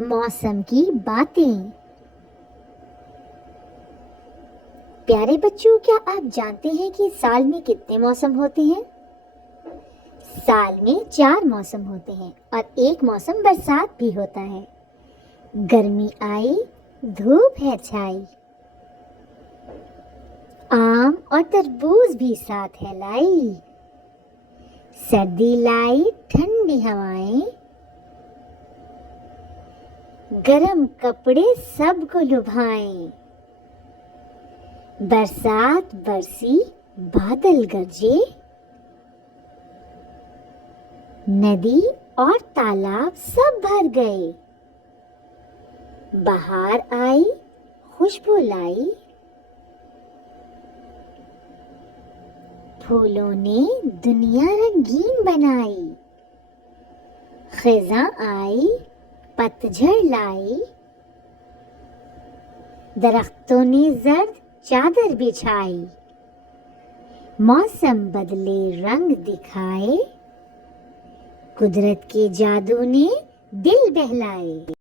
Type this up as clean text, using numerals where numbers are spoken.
मौसम की बातें। प्यारे बच्चों, क्या आप जानते हैं कि साल में कितने मौसम होते हैं? साल में 4 मौसम होते हैं और एक मौसम बरसात भी होता है। गर्मी आई, धूप है छाई, आम और तरबूज भी साथ है लाई। सर्दी लाई ठंडी हवाएं, गरम कपड़े सबको लुभाएं। बरसात बरसी, बादल गरजे, नदी और तालाब सब भर गए। बहार आई, खुशबू लाई, फूलों ने दुनिया रंगीन बनाई। खिज़ां आई, पतझड़ लाई, दरख्तों ने जर्द चादर बिछाई। मौसम बदले रंग दिखाए, कुदरत के जादू ने दिल बहलाए।